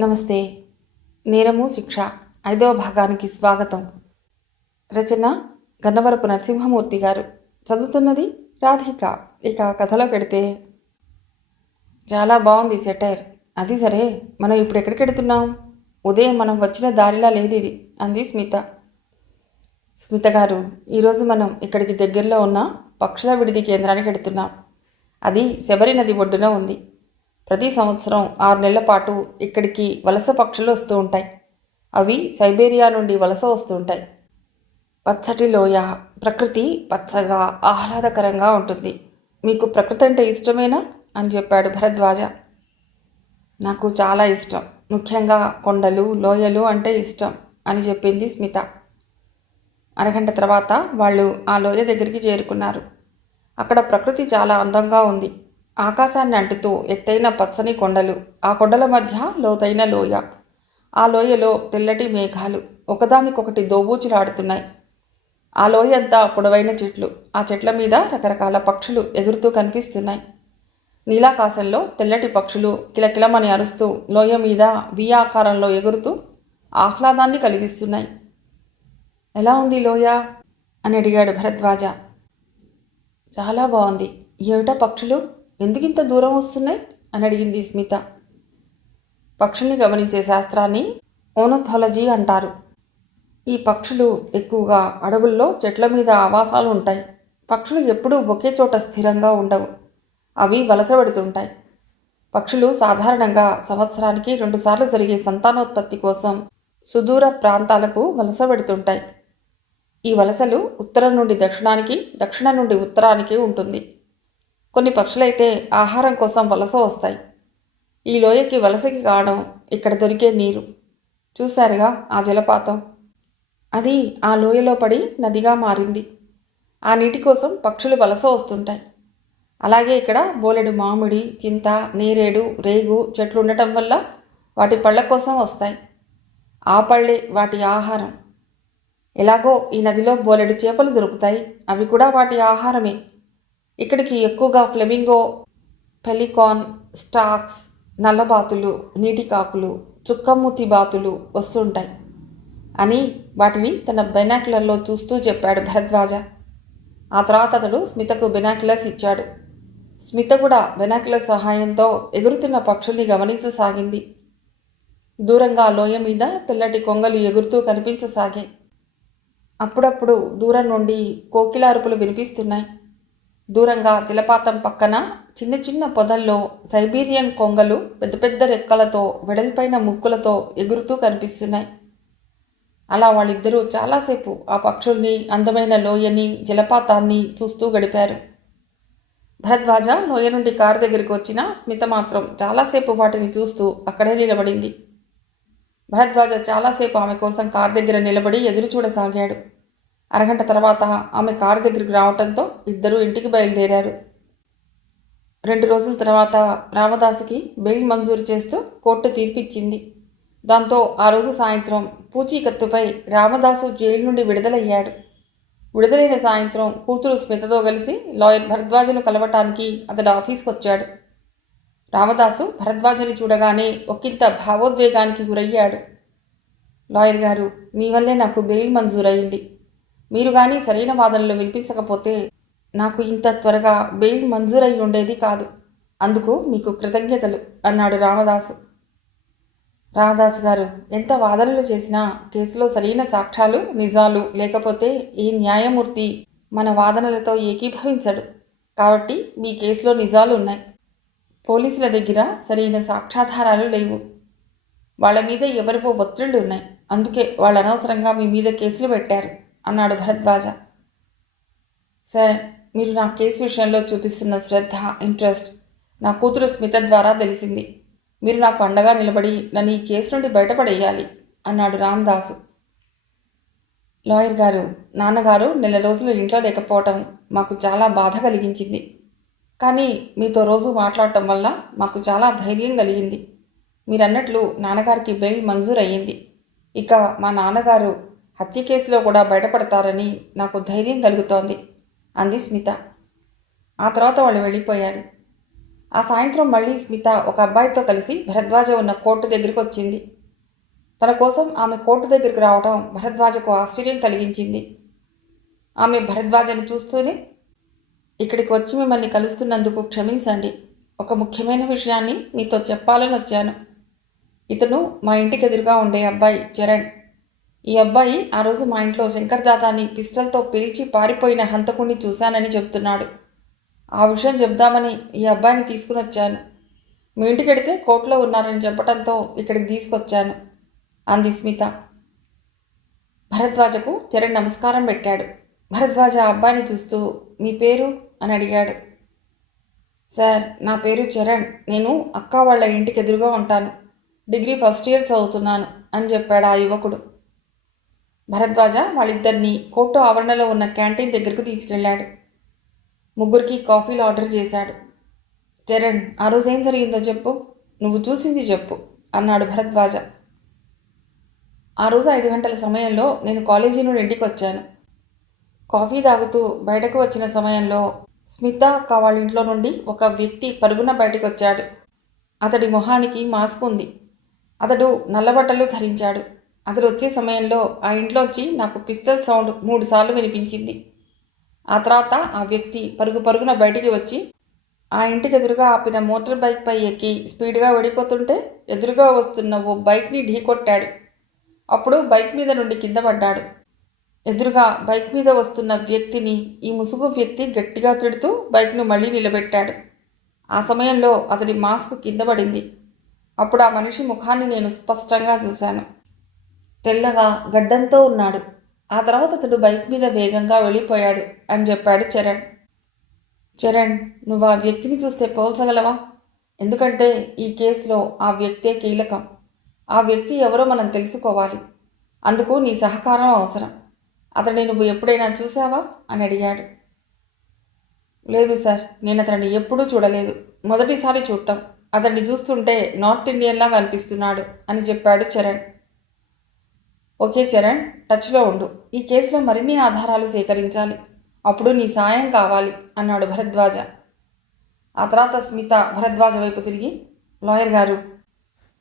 నమస్తే. నేరము శిక్ష. ఐదవ భాగానికి స్వాగతం. రచన గన్నవరపు నరసింహమూర్తి గారు. చదువుతున్నది రాధిక. ఇక కథలో పెడితే చాలా బాగుంది సెటైర్. అది సరే మనం ఇప్పుడు ఎక్కడికి వెడుతున్నాం ఉదయం మనం వచ్చిన దారిలా లేదు ఇది అంది స్మిత. స్మిత గారు ఈరోజు మనం ఇక్కడికి దగ్గరలో ఉన్న పక్షుల విడిది కేంద్రానికి వెడుతున్నాం అది శబరి నది ఒడ్డున ఉంది. ప్రతి సంవత్సరం ఆరు నెలల పాటు ఇక్కడికి వలస పక్షులు వస్తూ ఉంటాయి. అవి సైబేరియా నుండి వలస వస్తూ ఉంటాయి. పచ్చటి లోయ ప్రకృతి పచ్చగా ఆహ్లాదకరంగా ఉంటుంది. మీకు ప్రకృతి అంటే ఇష్టమేనా? అని చెప్పాడు భరద్వాజ. నాకు చాలా ఇష్టం. ముఖ్యంగా కొండలు లోయలు అంటే ఇష్టం అని చెప్పింది స్మిత. అరగంట తర్వాత వాళ్ళు ఆ లోయ దగ్గరికి చేరుకున్నారు. అక్కడ ప్రకృతి చాలా అందంగా ఉంది. ఆకాశాన్ని అంటుతూ ఎత్తైన పచ్చని కొండలు ఆ కొండల మధ్య లోతైన లోయ. ఆ లోయలో తెల్లటి మేఘాలు ఒకదానికొకటి దోబూచులాడుతున్నాయి. ఆ లోయ అంతా పొడవైన చెట్లు ఆ చెట్ల మీద రకరకాల పక్షులు ఎగురుతూ కనిపిస్తున్నాయి. నీలాకాశంలో తెల్లటి పక్షులు కిలకిలమని అరుస్తూ లోయ మీద వి ఆకారంలో ఎగురుతూ ఆహ్లాదాన్ని కలిగిస్తున్నాయి. ఎలా ఉంది లోయ అని అడిగాడు భరద్వాజ. చాలా బాగుంది. ఏమిటా పక్షులు? ఎందుకింత దూరం వస్తున్నాయి? అని అడిగింది స్మిత. పక్షుల్ని గమనించే శాస్త్రాన్ని ఓనథాలజీ అంటారు. ఈ పక్షులు ఎక్కువగా అడవుల్లో చెట్ల మీద ఆవాసాలు ఉంటాయి. పక్షులు ఎప్పుడూ ఒకే చోట స్థిరంగా ఉండవు. అవి వలస పెడుతుంటాయి. పక్షులు సాధారణంగా సంవత్సరానికి రెండుసార్లు జరిగే సంతానోత్పత్తి కోసం సుదూర ప్రాంతాలకు వలస పెడుతుంటాయి. ఈ వలసలు ఉత్తరం నుండి దక్షిణానికి దక్షిణం నుండి ఉత్తరానికి ఉంటుంది. కొన్ని పక్షులైతే ఆహారం కోసం వలస వస్తాయి. ఈ లోయకి వలసకి కావడం ఇక్కడ దొరికే నీరు. చూశారుగా ఆ జలపాతం. అది ఆ లోయలో పడి నదిగా మారింది. ఆ నీటి కోసం పక్షులు వలస వస్తుంటాయి. అలాగే ఇక్కడ బోలెడు మామిడి చింత నేరేడు రేగు చెట్లు ఉండటం వల్ల వాటి పళ్ళ కోసం వస్తాయి. ఆ పళ్ళే వాటి ఆహారం. ఎలాగో ఈ నదిలో బోలెడు చేపలు దొరుకుతాయి. అవి కూడా వాటి ఆహారమే. ఇక్కడికి ఎక్కువగా ఫ్లెమింగో పెలికాన్ స్టాక్స్ నల్లబాతులు నీటి కాకులు చుక్కమూతి బాతులు వస్తుంటాయి అని వాటిని తన బెనాక్యులర్లో చూస్తూ చెప్పాడు భరద్వాజ. ఆ తర్వాత అతడు స్మితకు బెనాక్యులర్స్ ఇచ్చాడు. స్మిత కూడా బెనాక్యులర్ సహాయంతో ఎగురుతున్న పక్షుల్ని గమనించసాగింది. దూరంగా లోయ మీద తెల్లటి కొంగలు ఎగురుతూ కనిపించసాగాయి. అప్పుడప్పుడు దూరం నుండి కోకిలారుపులు వినిపిస్తున్నాయి. దూరంగా జలపాతం పక్కన చిన్న చిన్న పొదల్లో సైబీరియన్ కొంగలు పెద్ద పెద్ద రెక్కలతో వెడల్పైన ముక్కులతో ఎగురుతూ కనిపిస్తున్నాయి. అలా వాళ్ళిద్దరూ చాలాసేపు ఆ పక్షుల్ని అందమైన లోయని జలపాతాన్ని చూస్తూ గడిపారు. భరద్వాజ లోయ నుండి కారు దగ్గరికి వచ్చిన స్మిత మాత్రం చాలాసేపు వాటిని చూస్తూ అక్కడే నిలబడింది. భరద్వాజ చాలాసేపు ఆమె కోసం కారు దగ్గర నిలబడి ఎదురు చూడసాగాడు అరగంట తర్వాత ఆమె కారు దగ్గరికి రావటంతో ఇద్దరూ ఇంటికి బయలుదేరారు. రెండు రోజుల తర్వాత రామదాసుకి బెయిల్ మంజూరు చేస్తూ కోర్టు తీర్పిచ్చింది. దాంతో ఆ రోజు సాయంత్రం పూచీకత్తుపై రామదాసు జైలు నుండి విడుదలయ్యాడు. విడుదలైన సాయంత్రం కూతురు స్మితతో కలిసి లాయర్ భరద్వాజను కలవటానికి అతడు ఆఫీస్కి వచ్చాడు. రామదాసు భరద్వాజని చూడగానే ఒకంత భావోద్వేగానికి గురయ్యాడు. లాయర్ గారు మీ వల్లే నాకు బెయిల్ మంజూరయింది. మీరు కానీ సరైన వాదనలు వినిపించకపోతే నాకు ఇంత త్వరగా బెయిల్ మంజూరై ఉండేది కాదు. అందుకు మీకు కృతజ్ఞతలు అన్నాడు రామదాసు. రామదాస్ గారు ఎంత వాదనలు చేసినా కేసులో సరైన సాక్ష్యాలు నిజాలు లేకపోతే ఈ న్యాయమూర్తి మన వాదనలతో ఏకీభవించడు. కాబట్టి మీ కేసులో నిజాలు ఉన్నాయి. పోలీసుల దగ్గర సరైన సాక్ష్యాధారాలు లేవు. వాళ్ళ మీద ఎవరివో ఒత్తిళ్ళు ఉన్నాయి. అందుకే వాళ్ళు అనవసరంగా మీ మీద కేసులు పెట్టారు. అన్నాడు భరద్వాజ. సార్ మీరు నా కేసు విషయంలో చూపిస్తున్న శ్రద్ధ ఇంట్రెస్ట్ నా కూతురు స్మిత ద్వారా తెలిసింది. మీరు నాకు అండగా నిలబడి నన్ను ఈ కేసు నుండి బయటపడేయాలి అన్నాడు రామదాసు. లాయర్ గారు నాన్నగారు నెల రోజులు ఇంట్లో లేకపోవటం మాకు చాలా బాధ కలిగించింది. కానీ మీతో రోజు మాట్లాడటం వల్ల మాకు చాలా ధైర్యం కలిగింది. మీరన్నట్లు నాన్నగారికి బెయిల్ మంజూరు అయ్యింది ఇక మా నాన్నగారు హత్య కేసులో కూడా బయటపడతారని నాకు ధైర్యం కలుగుతోంది అంది స్మిత. ఆ తర్వాత వాళ్ళు వెళ్ళిపోయారు. ఆ సాయంత్రం మళ్ళీ స్మిత ఒక అబ్బాయితో కలిసి భరద్వాజ ఉన్న కోర్టు దగ్గరికి వచ్చింది. తన కోసం ఆమె కోర్టు దగ్గరికి రావడం భరద్వాజకు ఆశ్చర్యం కలిగించింది. ఆమె భరద్వాజని చూస్తూనే ఇక్కడికి వచ్చి మిమ్మల్ని కలుస్తున్నందుకు క్షమించండి. ఒక ముఖ్యమైన విషయాన్ని మీతో చెప్పాలని వచ్చాను. ఇతను మా ఇంటికి ఎదురుగా ఉండే అబ్బాయి చరణ్. ఈ అబ్బాయి ఆ రోజు మా ఇంట్లో శంకర్ దాదాని పిస్టల్తో పిలిచి పారిపోయిన హంతకుణ్ణి చూశానని చెప్తున్నాడు. ఆ విషయం చెప్దామని ఈ అబ్బాయిని తీసుకుని వచ్చాను మీ ఇంటికి వెడితే కోర్టులో ఉన్నారని చెప్పడంతో ఇక్కడికి తీసుకొచ్చాను అంది స్మిత. భరద్వాజకు చరణ్ నమస్కారం పెట్టాడు. భరద్వాజ ఆ అబ్బాయిని చూస్తూ మీ పేరు? అని అడిగాడు. సార్ నా పేరు చరణ్. నేను అక్క వాళ్ళ ఇంటికి ఎదురుగా ఉంటాను. డిగ్రీ ఫస్ట్ ఇయర్ చదువుతున్నాను అని చెప్పాడు ఆ యువకుడు. భరద్వాజ వాళ్ళిద్దరినీ కోర్టు ఆవరణలో ఉన్న క్యాంటీన్ దగ్గరకు తీసుకెళ్ళాడు. ముగ్గురికి కాఫీలు ఆర్డర్ చేశాడు. చరణ్ ఆ రోజు ఏం జరిగిందో చెప్పు. నువ్వు చూసింది చెప్పు అన్నాడు భరద్వాజ. ఆ రోజు ఐదు గంటల సమయంలో నేను కాలేజీ నుండి ఇంటికి వచ్చాను కాఫీ తాగుతూ బయటకు వచ్చిన సమయంలో స్మిత అక్క వాళ్ళ ఇంట్లో నుండి ఒక వ్యక్తి పరుగున బయటకు వచ్చాడు అతడి మొహానికి మాస్క్ ఉంది. అతడు నల్లబట్టలు ధరించాడు. అతడు వచ్చే సమయంలో ఆ ఇంట్లోంచి నాకు పిస్టల్ సౌండ్ మూడు సార్లు వినిపించింది. ఆ తర్వాత ఆ వ్యక్తి పరుగు పరుగున బయటికి వచ్చి ఆ ఇంటికి ఎదురుగా ఆపిన మోటార్ బైక్పై ఎక్కి స్పీడ్గా వెళ్ళిపోతుంటే ఎదురుగా వస్తున్న ఓ బైక్ని ఢీకొట్టాడు అప్పుడు బైక్ మీద నుండి కింద పడ్డాడు. ఎదురుగా బైక్ మీద వస్తున్న వ్యక్తిని ఈ ముసుగు వ్యక్తి గట్టిగా తిడుతూ బైక్ను మళ్ళీ నిలబెట్టాడు. ఆ సమయంలో అతడి మాస్క్ కింద పడింది. అప్పుడు ఆ మనిషి ముఖాన్ని నేను స్పష్టంగా చూశాను. తెల్లగా గడ్డంతో ఉన్నాడు. ఆ తర్వాత అతడు బైక్ మీద వేగంగా వెళ్ళిపోయాడు అని చెప్పాడు చరణ్. చరణ్ నువ్వు ఆ వ్యక్తిని చూస్తే పోల్చగలవా? ఎందుకంటే ఈ కేసులో ఆ వ్యక్తే కీలకం. ఆ వ్యక్తి ఎవరో మనం తెలుసుకోవాలి. అందుకు నీ సహకారం అవసరం. అతడిని నువ్వు ఎప్పుడైనా చూసావా అని అడిగాడు. లేదు సార్ నేను అతన్ని ఎప్పుడూ చూడలేదు. మొదటిసారి చూడటం. అతన్ని చూస్తుంటే నార్త్ ఇండియన్లాగా అనిపిస్తున్నాడు అని చెప్పాడు చరణ్. ఓకే చరణ్ టచ్లో ఉండు. ఈ కేసులో మరిన్ని ఆధారాలు సేకరించాలి. అప్పుడు నీ సాయం కావాలి అన్నాడు భరద్వాజ. ఆ తర్వాత స్మిత భరద్వాజ వైపు తిరిగి లాయర్ గారు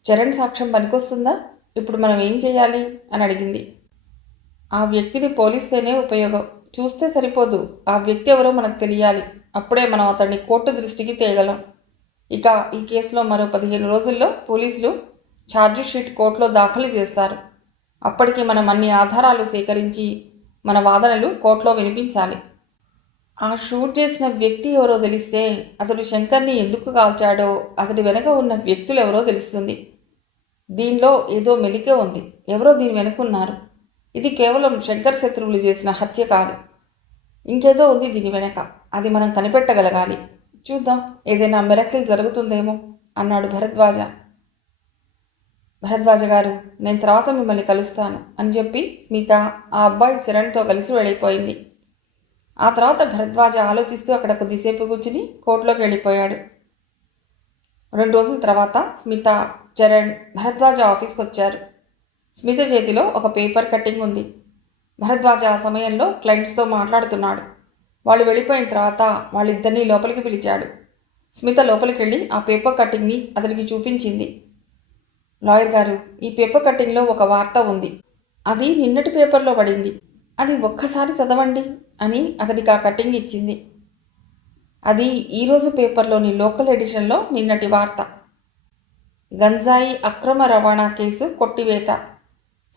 చరణ్ సాక్ష్యం పనికొస్తుందా? ఇప్పుడు మనం ఏం చేయాలి? అని అడిగింది. ఆ వ్యక్తిని పోలిస్తేనే ఉపయోగం. చూస్తే సరిపోదు. ఆ వ్యక్తి ఎవరో మనకు తెలియాలి. అప్పుడే మనం అతన్ని కోర్టు దృష్టికి తేగలం. ఇక ఈ కేసులో మరో పదిహేను రోజుల్లో పోలీసులు ఛార్జ్ షీట్ కోర్టులో దాఖలు చేస్తారు. అప్పటికి మనం అన్ని ఆధారాలు సేకరించి మన వాదనలు కోర్టులో వినిపించాలి. ఆ షూట్ చేసిన వ్యక్తి ఎవరో తెలిస్తే అతడు శంకర్ని ఎందుకు కాల్చాడో అతడి వెనక ఉన్న వ్యక్తులు ఎవరో తెలుస్తుంది. దీనిలో ఏదో మెలిక ఉంది. ఎవరో దీని వెనుకున్నారు ఇది కేవలం శంకర్ శత్రువులు చేసిన హత్య కాదు. ఇంకేదో ఉంది దీని వెనక. అది మనం కనిపెట్టగలగాలి. చూద్దాం ఏదైనా మెరక్లు జరుగుతుందేమో అన్నాడు భరద్వాజ. భరద్వాజ గారు నేను తర్వాత మిమ్మల్ని కలుస్తాను అని చెప్పి స్మిత ఆ అబ్బాయి చరణ్తో కలిసి వెళ్ళిపోయింది. ఆ తర్వాత భరద్వాజ ఆలోచిస్తూ అక్కడ కొద్దిసేపు కూర్చుని కోర్టులోకి వెళ్ళిపోయాడు. రెండు రోజుల తర్వాత స్మిత చరణ్ భరద్వాజ ఆఫీస్కి వచ్చారు. స్మిత చేతిలో ఒక పేపర్ కట్టింగ్ ఉంది. భరద్వాజ ఆ సమయంలో క్లయింట్స్తో మాట్లాడుతున్నాడు. వాళ్ళు వెళ్ళిపోయిన తర్వాత వాళ్ళిద్దరినీ లోపలికి పిలిచాడు. స్మిత లోపలికి వెళ్ళి ఆ పేపర్ కట్టింగ్ని అతనికి చూపించింది. లాయర్ గారు ఈ పేపర్ కట్టింగ్లో ఒక వార్త ఉంది. అది నిన్నటి పేపర్లో పడింది. అది ఒక్కసారి చదవండి అని అతనికి ఆ కట్టింగ్ ఇచ్చింది. అది ఈరోజు పేపర్లోని లోకల్ ఎడిషన్లో నిన్నటి వార్త. గంజాయి అక్రమ రవాణా కేసు కొట్టివేత.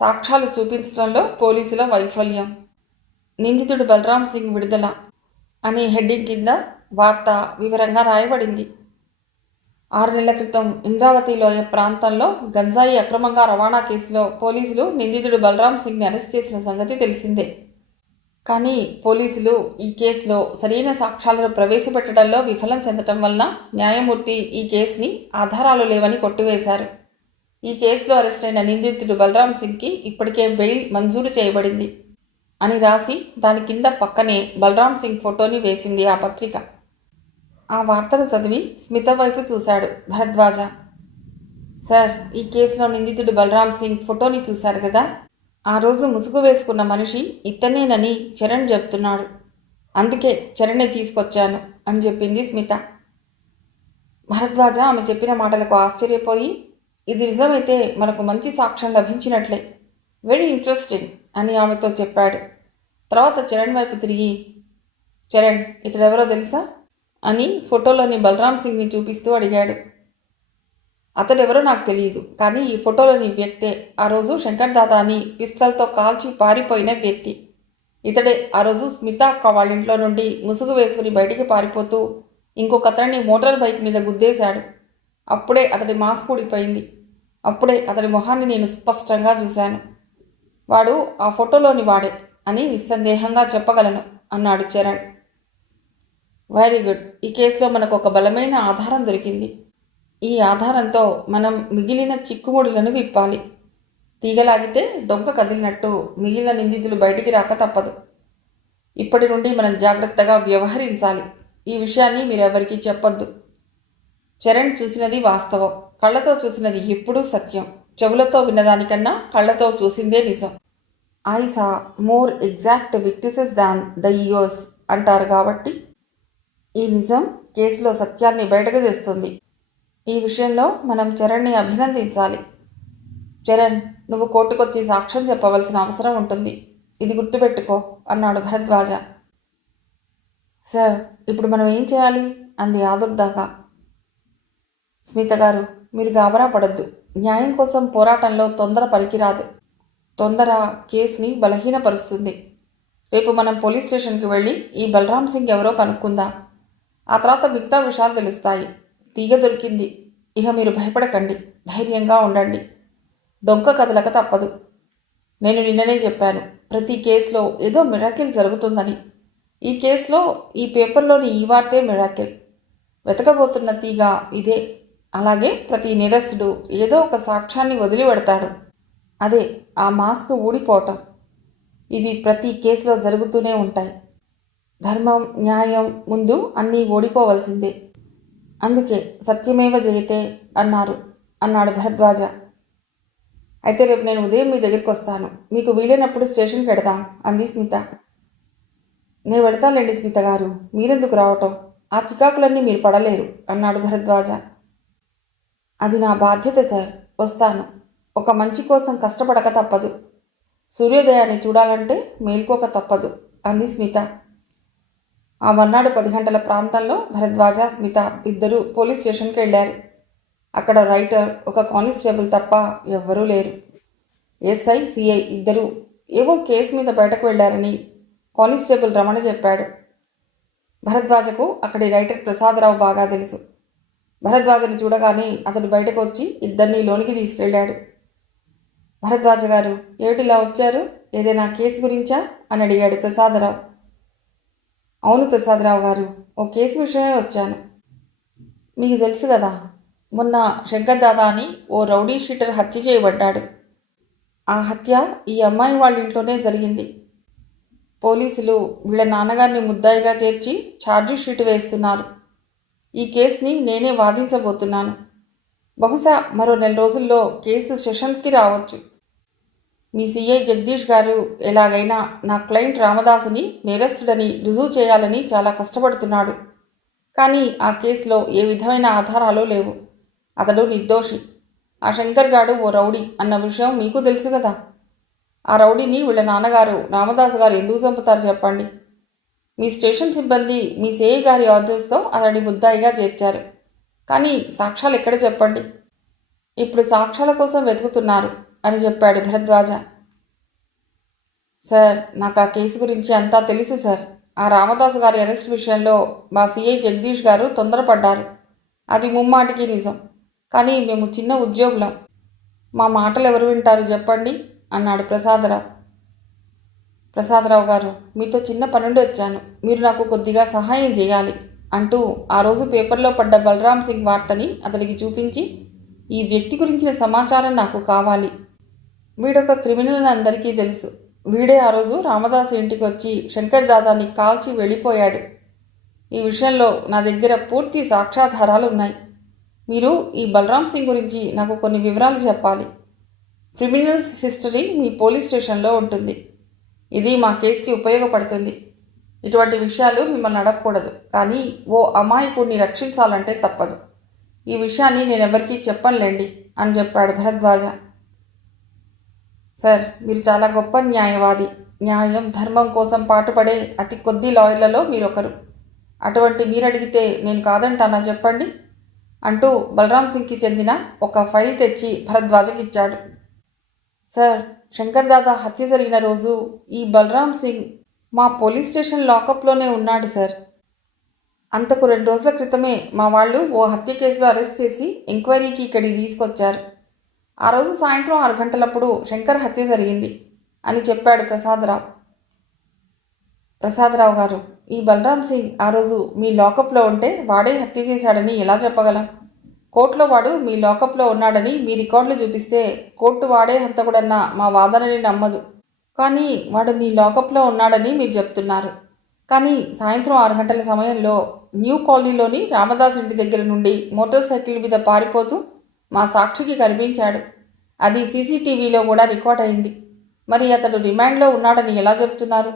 సాక్ష్యాలు చూపించడంలో పోలీసుల వైఫల్యం. నిందితుడు బలరాం సింగ్ విడుదల అనే హెడ్డింగ్ కింద వార్త వివరంగా రాయబడింది. ఆరు నెలల క్రితం ఇంద్రావతి లోయ ప్రాంతంలో గంజాయి అక్రమంగా రవాణా కేసులో పోలీసులు నిందితుడు బలరాం సింగ్ని అరెస్ట్ చేసిన సంగతి తెలిసిందే. కానీ పోలీసులు ఈ కేసులో సరైన సాక్ష్యాలను ప్రవేశపెట్టడంలో విఫలం చెందటం వలన న్యాయమూర్తి ఈ కేసుని ఆధారాలు లేవని కొట్టివేశారు. ఈ కేసులో అరెస్ట్ అయిన నిందితుడు బలరాం సింగ్కి ఇప్పటికే బెయిల్ మంజూరు చేయబడింది. అని రాసి దాని కింద పక్కనే బలరాం సింగ్ ఫోటోని వేసింది ఆ పత్రిక. ఆ వార్తను చదివి స్మిత వైపు చూశాడు భరద్వాజ. సార్ ఈ కేసులో నిందితుడు బలరామ్ సింగ్ ఫోటోని చూశారు కదా? ఆ రోజు ముసుగు వేసుకున్న మనిషి ఇతనేనని చరణ్ చెప్తున్నాడు. అందుకే చరణ్ని తీసుకొచ్చాను అని చెప్పింది స్మిత. భరద్వాజ ఆమె చెప్పిన మాటలకు ఆశ్చర్యపోయి ఇది నిజమైతే మనకు మంచి సాక్ష్యం లభించినట్లే. వెరీ ఇంట్రెస్టింగ్ అని ఆమెతో చెప్పాడు. తర్వాత చరణ్ వైపు తిరిగి చరణ్ ఇతడెవరో తెలుసా? అని ఫోటోలోని బలరాం సింగ్ని చూపిస్తూ అడిగాడు. అతడెవరో నాకు తెలియదు కానీ ఈ ఫోటోలోని వ్యక్తే ఆ రోజు శంకర్ దాదా అని పిస్టల్తో కాల్చి పారిపోయిన వ్యక్తి. ఇతడే ఆ రోజు స్మిత అక్క వాళ్ళ ఇంట్లో నుండి ముసుగు వేసుకుని బయటికి పారిపోతూ ఇంకొక అతన్ని మోటార్ బైక్ మీద గుద్దేశాడు. అప్పుడే అతడి మాస్క్ ఊడిపోయింది అప్పుడే అతడి మొహాన్ని నేను స్పష్టంగా చూశాను. వాడు ఆ ఫోటోలోని వాడే అని నిస్సందేహంగా చెప్పగలను అన్నాడు చరణ్. వెరీ గుడ్ ఈ కేసులో మనకు ఒక బలమైన ఆధారం దొరికింది. ఈ ఆధారంతో మనం మిగిలిన చిక్కుముడులను విప్పాలి. తీగలాగితే డొంక కదిలినట్టు మిగిలిన నిందితులు బయటికి రాక తప్పదు. ఇప్పటి నుండి మనం జాగ్రత్తగా వ్యవహరించాలి. ఈ విషయాన్ని మీరెవరికీ చెప్పొద్దు. చరణ్ చూసినది వాస్తవం. కళ్ళతో చూసినది ఎప్పుడూ సత్యం. చెవులతో విన్నదానికన్నా కళ్ళతో చూసిందే నిజం. ఐ సా మోర్ ఎగ్జాక్ట్ విక్టిసెస్ దాన్ ద ఇయోస్ అంటారు కాబట్టి ఈ నిజం కేసులో సత్యాన్ని బయటకు తెస్తుంది. ఈ విషయంలో మనం చరణ్ని అభినందించాలి. చరణ్ నువ్వు కోర్టుకొచ్చి సాక్ష్యం చెప్పవలసిన అవసరం ఉంటుంది. ఇది గుర్తుపెట్టుకో అన్నాడు భరద్వాజ. సార్ ఇప్పుడు మనం ఏం చేయాలి? అంది ఆదుర్దాకా స్మిత గారు మీరు గాబరా పడద్దు. న్యాయం కోసం పోరాటంలో తొందర పనికిరాదు. తొందర కేసుని బలహీనపరుస్తుంది. రేపు మనం పోలీస్ స్టేషన్కి వెళ్ళి ఈ బలరామ్ సింగ్ ఎవరో కనుక్కుందాం. ఆ తర్వాత మిగతా విషయాలు తెలుస్తాయి. తీగ దొరికింది. ఇక మీరు భయపడకండి. ధైర్యంగా ఉండండి. డొంక కదలక తప్పదు. నేను నిన్ననే చెప్పాను. ప్రతి కేసులో ఏదో మిరాకిల్ జరుగుతుందని. ఈ కేసులో ఈ పేపర్లోని ఈ వార్తే మిరాకిల్. వెతకబోతున్న తీగ ఇదే. అలాగే ప్రతి నేరస్తుడు ఏదో ఒక సాక్ష్యాన్ని వదిలిపెడతాడు అదే ఆ మాస్క్ ఊడిపోవటం. ఇవి ప్రతి కేసులో జరుగుతూనే ఉంటాయి. ధర్మం న్యాయం ముందు అన్నీ ఓడిపోవలసిందే. అందుకే సత్యమేవ జయతే అన్నారు అన్నాడు భరద్వాజ. అయితే రేపు నేను ఉదయం మీ దగ్గరికి వస్తాను. మీకు వీలైనప్పుడు స్టేషన్కి వెడదాం అంది స్మిత. నేను వెళతానులేండి స్మిత గారు మీరెందుకు రావటం? ఆ చికాకులన్నీ మీరు పడలేరు అన్నాడు భరద్వాజ. అది నా బాధ్యత సార్. వస్తాను. ఒక మంచి కోసం కష్టపడక తప్పదు. సూర్యోదయాన్ని చూడాలంటే మేల్కోక తప్పదు అంది స్మిత. ఆ మర్నాడు పది గంటల ప్రాంతంలో భరద్వాజ స్మిత ఇద్దరు పోలీస్ స్టేషన్కి వెళ్ళారు. అక్కడ రైటర్ ఒక కానిస్టేబుల్ తప్ప ఎవ్వరూ లేరు. ఎస్ఐ సిఐ ఇద్దరు ఏవో కేసు మీద బయటకు వెళ్ళారని కానిస్టేబుల్ రమణ చెప్పాడు. భరద్వాజకు అక్కడి రైటర్ ప్రసాదరావు బాగా తెలుసు. భరద్వాజను చూడగానే అతడు బయటకు వచ్చి ఇద్దరిని లోనికి తీసుకెళ్ళాడు. భరద్వాజ గారు ఏమిటిలా వచ్చారు? ఏదైనా కేసు గురించా? అని అడిగాడు ప్రసాదరావు. అవును ప్రసాదరావు గారు ఓ కేసు విషయమే వచ్చాను. మీకు తెలుసు కదా మొన్న శంకర్ దాదా అని ఓ రౌడీ షీటర్ హత్య చేయబడ్డాడు. ఆ హత్య ఈ అమ్మాయి వాళ్ళ ఇంట్లోనే జరిగింది. పోలీసులు వీళ్ళ నాన్నగారిని ముద్దాయిగా చేర్చి ఛార్జీ షీట్ వేస్తున్నారు. ఈ కేసుని నేనే వాదించబోతున్నాను. బహుశా మరో నెల రోజుల్లో కేసు సెషన్స్కి రావచ్చు. మీ సిఐ జగదీష్ గారు ఎలాగైనా నా క్లయింట్ రామదాసుని నేరస్తుడని రుజువు చేయాలని చాలా కష్టపడుతున్నాడు. కానీ ఆ కేసులో ఏ విధమైన ఆధారాలు లేవు. అతడు నిర్దోషి. ఆ శంకర్ గాడు ఓ రౌడీ అన్న విషయం మీకు తెలుసు కదా. ఆ రౌడీని వీళ్ళ నాన్నగారు రామదాసు గారు ఎందుకు చంపుతారు చెప్పండి. మీ స్టేషన్ సిబ్బంది మీ సేయి గారి ఆర్డర్స్తో అతడి ముద్దాయిగా చేర్చారు. కానీ సాక్ష్యాలు ఎక్కడ చెప్పండి? ఇప్పుడు సాక్ష్యాల కోసం వెతుకుతున్నారు. అని చెప్పాడు భరద్వాజ. సార్ నాకు ఆ కేసు గురించి అంతా తెలుసు సార్. ఆ రామదాస్ గారి అరెస్ట్ విషయంలో మా సిఐ జగదీష్ గారు తొందరపడ్డారు. అది ముమ్మాటికి నిజం. కానీ మేము చిన్న ఉద్యోగులం. మా మాటలు ఎవరు వింటారు చెప్పండి? అన్నాడు ప్రసాదరావు. ప్రసాదరావు గారు మీతో చిన్న పనుండి వచ్చాను. మీరు నాకు కొద్దిగా సహాయం చేయాలి అంటూ ఆ రోజు పేపర్లో పడ్డ బలరామ్ సింగ్ వార్తని అతనికి చూపించి ఈ వ్యక్తి గురించిన సమాచారం నాకు కావాలి. వీడొక క్రిమినల్ అని అందరికీ తెలుసు. వీడే ఆ రోజు రామదాస్ ఇంటికి వచ్చి శంకర్ దాదాని కాల్చి వెళ్ళిపోయాడు. ఈ విషయంలో నా దగ్గర పూర్తి సాక్ష్యాధారాలు ఉన్నాయి. మీరు ఈ బలరామ్ సింగ్ గురించి నాకు కొన్ని వివరాలు చెప్పాలి. క్రిమినల్స్ హిస్టరీ మీ పోలీస్ స్టేషన్లో ఉంటుంది. ఇది మా కేసుకి ఉపయోగపడుతుంది. ఇటువంటి విషయాలు మిమ్మల్ని అడగకూడదు. కానీ ఓ అమాయకుడిని రక్షించాలంటే తప్పదు. ఈ విషయాన్ని నేనెవరికీ చెప్పనులేండి అని చెప్పాడు భరద్వాజ. సార్ మీరు చాలా గొప్ప న్యాయవాది. న్యాయం ధర్మం కోసం పాటుపడే అతి కొద్ది లాయర్లలో మీరొకరు. అటువంటి మీరు అడిగితే నేను కాదంటానా చెప్పండి? అంటూ బలరాం సింగ్కి చెందిన ఒక ఫైల్ తెచ్చి భరద్వాజకిచ్చాడు సార్ శంకర్ దాదా హత్య జరిగిన రోజు ఈ బలరామ్ సింగ్ మా పోలీస్ స్టేషన్ లాకప్లోనే ఉన్నాడు సార్. అంతకు రెండు రోజుల క్రితమే మా వాళ్ళు ఓ హత్య కేసులో అరెస్ట్ చేసి ఎంక్వైరీకి ఇక్కడికి తీసుకొచ్చారు. ఆ రోజు సాయంత్రం ఆరు గంటలప్పుడు శంకర్ హత్య జరిగింది అని చెప్పాడు ప్రసాదరావు. ప్రసాదరావు గారు ఈ బలరాం సింగ్ ఆ రోజు మీ లాకప్లో ఉంటే వాడే హత్య చేశాడని ఎలా చెప్పగలం? కోర్టులో వాడు మీ లాకప్లో ఉన్నాడని మీ రికార్డులు చూపిస్తే కోర్టు వాడే హంతకుడన్న మా వాదనని నమ్మదు. కానీ వాడు మీ లాకప్లో ఉన్నాడని మీరు చెప్తున్నారు. కానీ సాయంత్రం ఆరు గంటల సమయంలో న్యూ కాలనీలోని రామదాస్ ఇంటి దగ్గర నుండి మోటార్ సైకిల్ మీద పారిపోతూ మా సాక్షికి కనిపించాడు. అది సీసీటీవీలో కూడా రికార్డ్ అయింది. మరి అతడు రిమాండ్లో ఉన్నాడని ఎలా చెప్తున్నారు?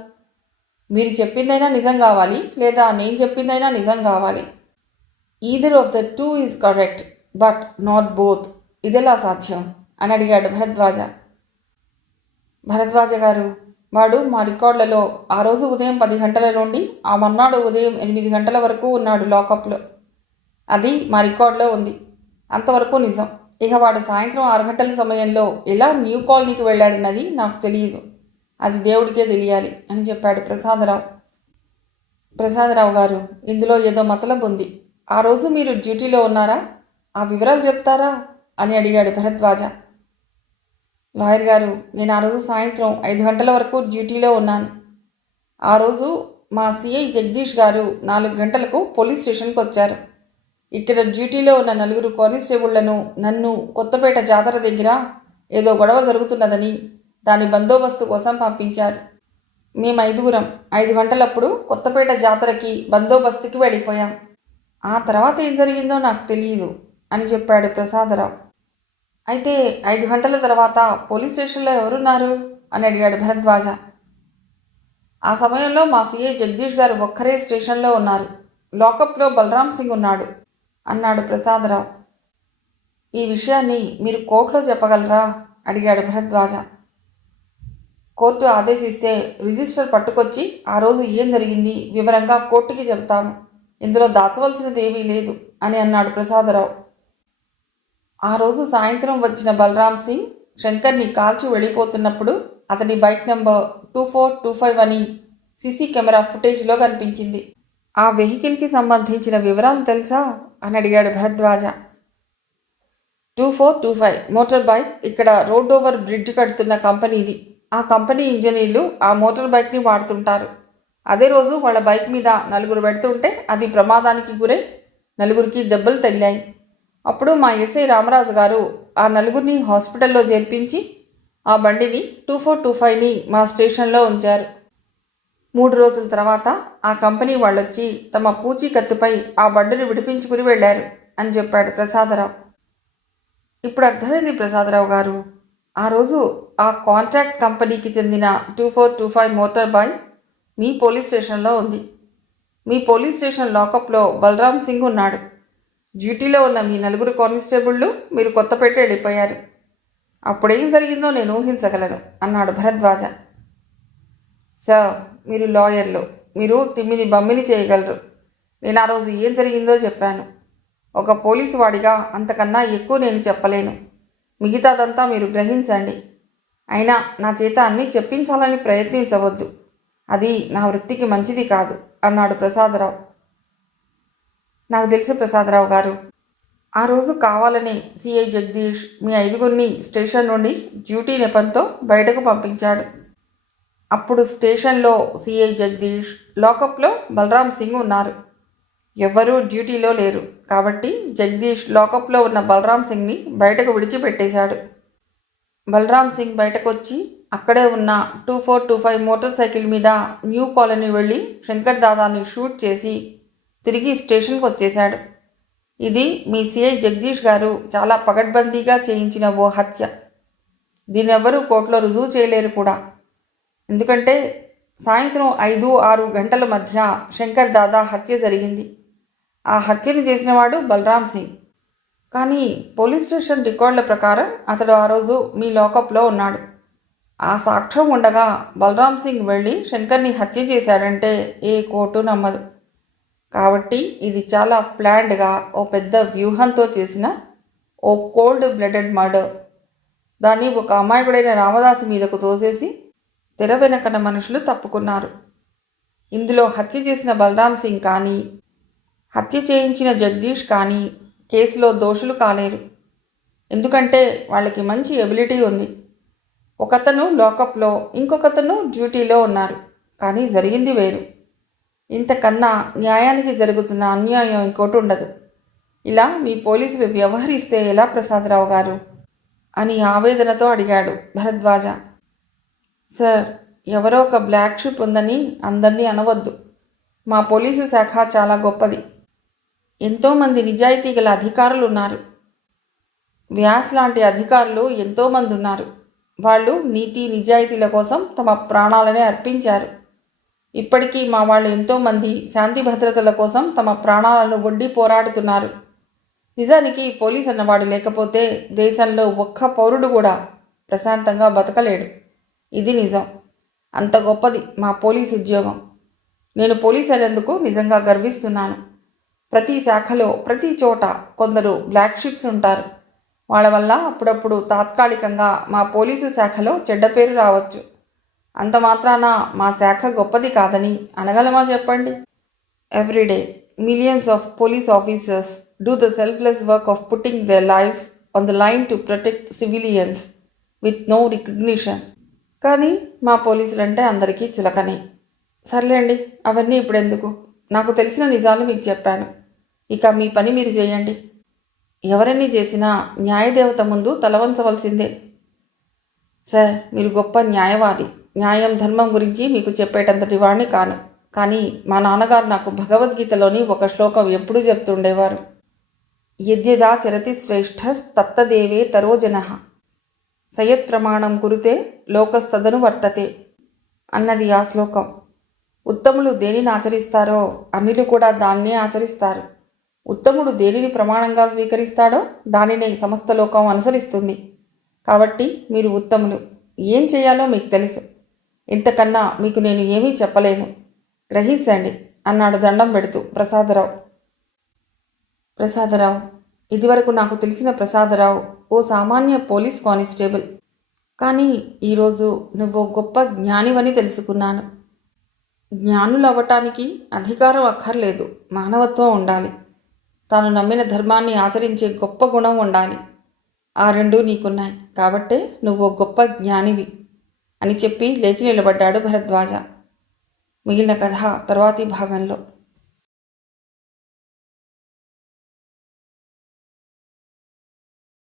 మీరు చెప్పిందైనా నిజం కావాలి లేదా నేను చెప్పిందైనా నిజం కావాలి? Either of the two is correct but not both ఇదెలా సాధ్యం? అని అడిగాడు భరద్వాజ. భరద్వాజ గారు వాడు మా రికార్డులలో ఆ రోజు ఉదయం పది గంటల నుండి ఆ మర్నాడు ఉదయం ఎనిమిది గంటల వరకు ఉన్నాడు లాకప్లో. అది మా రికార్డులో ఉంది. అంతవరకు నిజం. ఇక వాడు సాయంత్రం ఆరు గంటల సమయంలో ఎలా న్యూ కాలనీకి వెళ్ళాడన్నది నాకు తెలియదు. అది దేవుడికే తెలియాలి అని చెప్పాడు ప్రసాదరావు. ప్రసాదరావు గారు ఇందులో ఏదో మతలబు ఉంది. ఆ రోజు మీరు డ్యూటీలో ఉన్నారా? ఆ వివరాలు చెప్తారా? అని అడిగాడు భరద్వాజ. లాయర్ గారు నేను ఆ రోజు సాయంత్రం ఐదు గంటల వరకు డ్యూటీలో ఉన్నాను. ఆ రోజు మా సిఐ జగదీష్ గారు నాలుగు గంటలకు పోలీస్ స్టేషన్కి వచ్చారు. ఇక్కడ డ్యూటీలో ఉన్న నలుగురు కానిస్టేబుళ్ళను నన్ను కొత్తపేట జాతర దగ్గర ఏదో గొడవ జరుగుతున్నదని దాని బందోబస్తు కోసం పంపించారు. మేము ఐదుగురం. ఐదు గంటలప్పుడు కొత్తపేట జాతరకి బందోబస్తుకి వెళ్ళిపోయాం. ఆ తర్వాత ఏం జరిగిందో నాకు తెలియదు అని చెప్పాడు ప్రసాదరావు. అయితే ఐదు గంటల తర్వాత పోలీస్ స్టేషన్లో ఎవరున్నారు అని అడిగాడు భరద్వాజ. ఆ సమయంలో మా సీఏ జగదీష్ గారు ఒక్కరే స్టేషన్లో ఉన్నారు. లాకప్లో బలరామ్ సింగ్ ఉన్నాడు. అన్నాడు ప్రసాదరావు. ఈ విషయాన్ని మీరు కోర్టులో చెప్పగలరా? అడిగాడు భరద్వాజ. కోర్టు ఆదేశిస్తే రిజిస్టర్ పట్టుకొచ్చి ఆ రోజు ఏం జరిగింది వివరంగా కోర్టుకి చెబుతాము. ఇందులో దాచవలసినది ఏమీ లేదు అని అన్నాడు ప్రసాదరావు. ఆ రోజు సాయంత్రం వచ్చిన బలరామ్ సింగ్ శంకర్ని కాల్చి వెళ్ళిపోతున్నప్పుడు అతని bike number two four two five అని సీసీ కెమెరా ఫుటేజ్లో కనిపించింది. ఆ వెహికల్కి సంబంధించిన వివరాలు తెలుసా? అని అడిగాడు Bharadwaj. Two four two five motor bike ఇక్కడ రోడ్ ఓవర్ బ్రిడ్జ్ కడుతున్న కంపెనీది ఆ కంపెనీ ఇంజనీర్లు ఆ మోటార్ బైక్ని వాడుతుంటారు. అదే రోజు వాళ్ళ బైక్ మీద నలుగురు పెడుతుంటే అది ప్రమాదానికి గురై నలుగురికి దెబ్బలు తగిలాయి. అప్పుడు మా ఎస్ఐ రామరాజు గారు ఆ నలుగురిని హాస్పిటల్లో చేర్పించి ఆ బండిని టూ ఫోర్ టూ ఫైవ్ని మా స్టేషన్లో ఉంచారు. మూడు రోజుల తర్వాత ఆ కంపెనీ వాళ్ళొచ్చి తమ పూచీకత్తుపై ఆ బండిని విడిపించుకుని వెళ్ళారు అని చెప్పాడు ప్రసాదరావు. ఇప్పుడు అర్థమైంది ప్రసాదరావు గారు. ఆ రోజు ఆ కాంట్రాక్ట్ కంపెనీకి చెందిన two four two five motor bike మీ పోలీస్ స్టేషన్లో ఉంది. మీ పోలీస్ స్టేషన్ లాకప్లో బలరాం సింగ్ ఉన్నాడు. డ్యూటీలో ఉన్న మీ నలుగురు కానిస్టేబుళ్ళు మీరు కొత్తపేట వెళ్ళిపోయారు. అప్పుడేం జరిగిందో నేను ఊహించగలను అన్నాడు భరద్వాజ. సార్ మీరు లాయర్లు. మీరు తిమ్మిని బమ్మిని చేయగలరు. నేను ఆ రోజు ఏం జరిగిందో చెప్పాను. ఒక పోలీసు వాడిగా అంతకన్నా ఎక్కువ నేను చెప్పలేను. మిగతాదంతా మీరు గ్రహించండి. అయినా నా చేత అన్నీ చెప్పించాలని ప్రయత్నించవద్దు. అది నా వృత్తికి మంచిది కాదు అన్నాడు ప్రసాదరావు. నాకు తెలుసు ప్రసాదరావు గారు. ఆ రోజు కావాలని సిఐ జగదీష్ మీ ఐదుగురిని స్టేషన్ నుండి డ్యూటీ నెపంతో బయటకు పంపించాడు. అప్పుడు స్టేషన్లో సిఐ జగదీష్ లోకప్లో బలరాం సింగ్ ఉన్నారు. ఎవ్వరూ డ్యూటీలో లేరు. కాబట్టి జగదీష్ లోకప్లో ఉన్న బలరాం సింగ్ని బయటకు విడిచిపెట్టేశాడు. బలరాం సింగ్ బయటకు వచ్చి అక్కడే ఉన్న two four two five motorcycle మీద న్యూ కాలనీ వెళ్ళి శంకర్ దాదాని షూట్ చేసి తిరిగి స్టేషన్కి వచ్చేశాడు. ఇది మీ సిఐ జగదీష్ గారు చాలా పగడ్బందీగా చేయించిన ఓ హత్య. దీన్ని ఎవరూ కోర్టులో రుజువు చేయలేరు కూడా. ఎందుకంటే సాయంత్రం ఐదు ఆరు గంటల మధ్య శంకర్ దాదా హత్య జరిగింది. ఆ హత్యను చేసినవాడు బలరాం సింగ్. కానీ పోలీస్ స్టేషన్ రికార్డుల ప్రకారం అతడు ఆ రోజు మీ లాకప్లో ఉన్నాడు. ఆ సాక్ష్యం ఉండగా బలరాం సింగ్ వెళ్ళి శంకర్ని హత్య చేశాడంటే ఏ కోర్టు నమ్మదు. కాబట్టి ఇది చాలా ప్లాన్డ్గా ఓ పెద్ద వ్యూహంతో చేసిన ఓ కోల్డ్ బ్లడెడ్ మర్డర్. దాన్ని ఒక అమాయకుడైన రామదాసు మీదకు తోసేసి తెర వెనకన మనుషులు తప్పుకున్నారు. ఇందులో హత్య చేసిన బలరాం సింగ్ కానీ హత్య చేయించిన జగదీష్ కానీ కేసులో దోషులు కాలేరు. ఎందుకంటే వాళ్ళకి మంచి ఎబిలిటీ ఉంది. ఒకతను లాకప్లో ఇంకొకతను డ్యూటీలో ఉన్నారు. కానీ జరిగింది వేరు. ఇంతకన్నా న్యాయానికి జరుగుతున్న అన్యాయం ఇంకోటి ఉండదు. ఇలా మీ పోలీసులు వ్యవహరిస్తే ఎలా ప్రసాదరావు గారు? అని ఆవేదనతో అడిగాడు భరద్వాజ. సార్ ఎవరో ఒక బ్లాక్ షిప్ ఉందని అందరినీ అనవద్దు. మా పోలీసు శాఖ చాలా గొప్పది. ఎంతోమంది నిజాయితీ గల అధికారులు ఉన్నారు. వ్యాస్ లాంటి అధికారులు ఎంతోమంది ఉన్నారు. వాళ్ళు నీతి నిజాయితీల కోసం తమ ప్రాణాలనే అర్పించారు. ఇప్పటికీ మా వాళ్ళు ఎంతోమంది శాంతి భద్రతల కోసం తమ ప్రాణాలను ఒడ్డి పోరాడుతున్నారు. నిజానికి పోలీస్ అన్నవాడు లేకపోతే దేశంలో ఒక్క పౌరుడు కూడా ప్రశాంతంగా బతకలేడు. ఇది నిజం. అంత గొప్పది మా పోలీస్ ఉద్యోగం. నేను పోలీస్ అయినందుకు నిజంగా గర్విస్తున్నాను. ప్రతి శాఖలో ప్రతి చోట కొందరు బ్లాక్ షిప్స్ ఉంటారు. వాళ్ళ వల్ల అప్పుడప్పుడు తాత్కాలికంగా మా పోలీసు శాఖలో చెడ్డ పేరు రావచ్చు. అంత మాత్రాన మా శాఖ గొప్పది కాదని అనగలమా చెప్పండి? Everyday millions of police officers do the selfless work of putting the lives on the line to protect civilians with no recognition కానీ మా పోలీసులు అంటే అందరికీ చులకనే. సర్లేండి అవన్నీ ఇప్పుడు ఎందుకు నాకు తెలిసిన నిజాలు మీకు చెప్పాను. ఇక మీ పని మీరు చేయండి. ఎవరన్నీ చేసినా న్యాయదేవత ముందు తలవంచవలసిందే. సార్ మీరు గొప్ప న్యాయవాది. న్యాయం ధర్మం గురించి మీకు చెప్పేటంతటి వాడిని కాను. కానీ మా నాన్నగారు నాకు భగవద్గీతలోని ఒక శ్లోకం ఎప్పుడూ చెప్తుండేవారు యద్యదా చరతి శ్రేష్ఠ తత్తదేవే తరోజన సయత్ ప్రమాణం కురితే లోకస్తదను వర్తతే అన్నది ఆ శ్లోకం. ఉత్తములు దేనిని ఆచరిస్తారో అన్నిలు కూడా దాన్నే ఆచరిస్తారు. ఉత్తముడు దేనిని ప్రమాణంగా స్వీకరిస్తాడో దానినే సమస్త లోకం అనుసరిస్తుంది. కాబట్టి మీరు ఉత్తములు. ఏం చేయాలో మీకు తెలుసు. ఇంతకన్నా మీకు నేను ఏమీ చెప్పలేను. గ్రహించండి అన్నాడు దండం పెడుతూ ప్రసాదరావు. ప్రసాదరావు ఇదివరకు నాకు తెలిసిన ప్రసాదరావు ఓ సామాన్య పోలీస్ కానిస్టేబుల్. కానీ ఈరోజు నువ్వు గొప్ప జ్ఞానివని తెలుసుకున్నాను. జ్ఞానులు అవ్వటానికి అధికారం అక్కర్లేదు. మానవత్వం ఉండాలి. తాను నమ్మిన ధర్మాన్ని ఆచరించే గొప్ప గుణం ఉండాలి. ఆ రెండూ నీకున్నాయి. కాబట్టే నువ్వు గొప్ప జ్ఞానివి అని చెప్పి లేచి నిలబడ్డాడు భరద్వాజ. మిగిలిన కథ తర్వాతి భాగంలో.